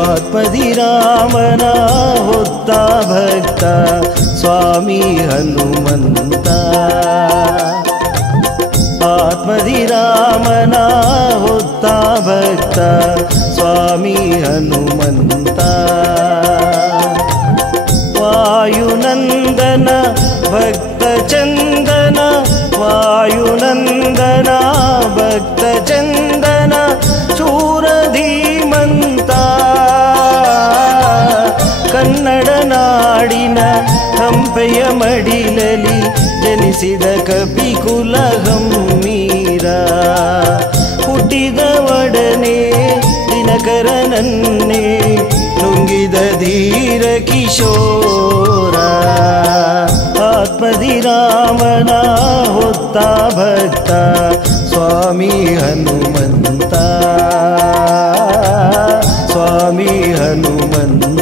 ಆತ್ಮಧಿರಾಮನ ಹೊತ್ತ ಭಕ್ತ ಸ್ವಾಮಿ ಹನುಮಂತ ಆತ್ಮಧಿರಾಮನ ಹೊತ್ತ ಭಕ್ತ ಸ್ವಾಮಿ ಹನುಮಂತ ವಾಯುನಂದನ ಭಕ್ತ ಚಂದನ ವಾಯುನಂದನ ಭಕ್ತ ಚಂದನ ಶೂರಧೀಮಂತ ಕನ್ನಡ ನಾಡಿನ ಹಂಪೆಯ ಮಡಿಲಲಿ ಜನಿಸಿದ ಕಪಿಕುಲ ಗಂಭೀರ ಹುಟ್ಟಿದ ಒಡನೆ ದಿನಕರನನ್ನೇ ನುಂಗಿದ ಧೀರ ಕಿಶೋರ ಆತ್ಮಧಿರಾಮನ ಹೊತ್ತ ಭಕ್ತ ಸ್ವಾಮಿ ಹನುಮಂತ ಸ್ವಾಮಿ ಹನುಮಂತ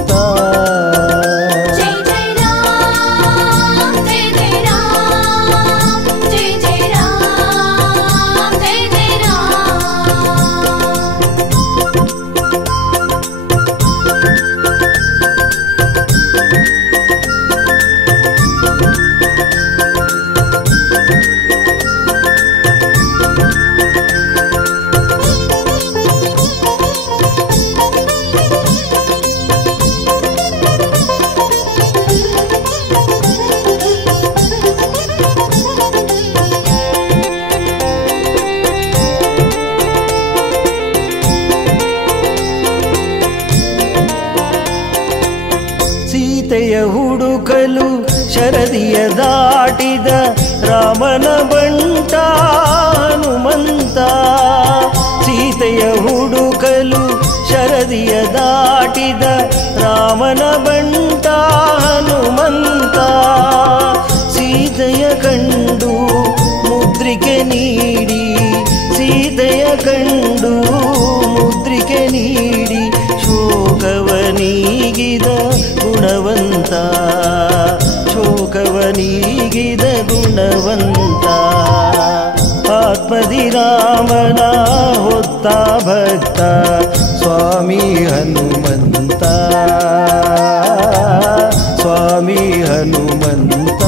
ಸೀತೆಯ ಹುಡುಕಲು ಶರದಿಯ ದಾಟಿದ ರಾಮನ ಬಂಟ ಹನುಮಂತ ಸೀತೆಯ ಹುಡುಕಲು ಶರದಿಯ ದಾಟಿದ ರಾಮನ ಬಂಟ ಹನುಮಂತ ಸೀತೆಯ ಕಂಡು ಮುದ್ರಿಕೆ ನೀಡಿ ಸೀತೆಯ ಕಂಡು ಮುದ್ರಿಕೆ ನೀಡಿ ಶೋಕವನೀಗಿದ ಗುಣವಂತ ಶೋಕವನೀಗಿದ ಗುಣವಂತ ಆತ್ಮಧಿರಾಮನ ಹೊತ್ತ ಭಕ್ತ ಸ್ವಾಮಿ ಹನುಮಂತ ಸ್ವಾಮಿ ಹನುಮಂತ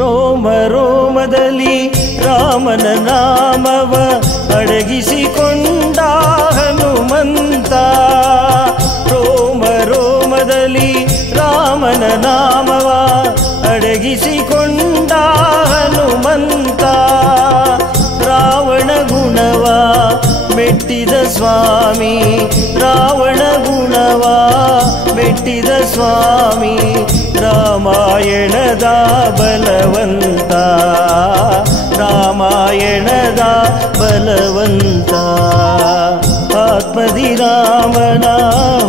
ರೋಮ ರೋಮದಲ್ಲಿ ರಾಮನ ನಾಮವ ಅಡಗಿಸಿಕೊಂಡ ಹನುಮಂತ ರೋಮ ರೋಮದಲ್ಲಿ ರಾಮನ ನಾಮವ ಅಡಗಿಸಿಕೊಂಡ ಹನುಮಂತ ರಾವಣ ಗುಣವ ಮೆಟ್ಟಿದ ಸ್ವಾಮಿ ರಾವಣ ಗುಣವ ಮೆಟ್ಟಿದ ಸ್ವಾಮಿ ರಾಮಾಯಣದ ಬಲವಂತ ರಾಮಾಯಣದ ಬಲವಂತ ಆತ್ಮಧಿರಾಮನ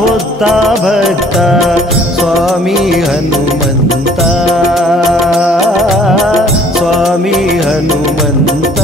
ಹೊತ್ತ ಭಕ್ತ ಸ್ವಾಮಿ ಹನುಮಂತ ಸ್ವಾಮಿ ಹನುಮಂತ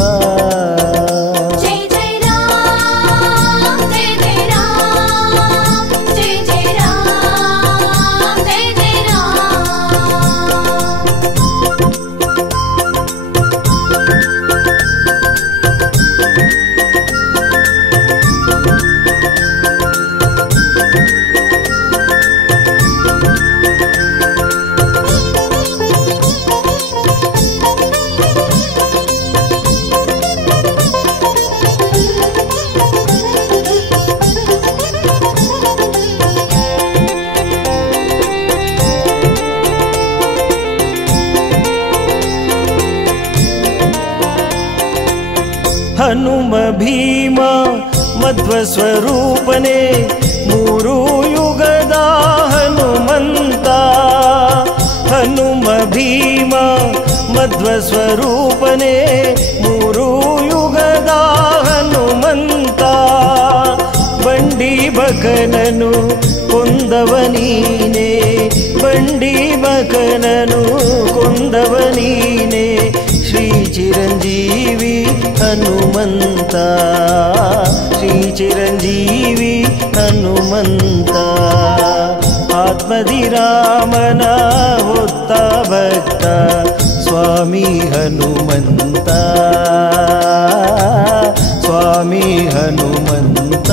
ಹನುಮ ಭೀಮ ಮಧ್ವ ಸ್ವರೂಪನೇ ಮೂರು ಮಧ್ವ ಸ್ವರೂಪನೇ ಮೂರು ಯುಗದ ಹನುಮಂತ ಬಂಡಿ ಬಕನನು ಕೊಂದವನೀನೇ ಬಂಡಿ ಬಕನನು ಕೊಂದವನೀನೇ ಶ್ರೀ ಚಿರಂಜೀವಿ ಹನುಮಂತ ಶ್ರೀ ಚಿರಂಜೀವಿ ಹನುಮಂತ ಆತ್ಮದಿರಾಮನ ಹೊತ್ತ ಭಕ್ತ ಸ್ವಾಮಿ ಹನುಮಂತ ಸ್ವಾಮಿ ಹನುಮಂತ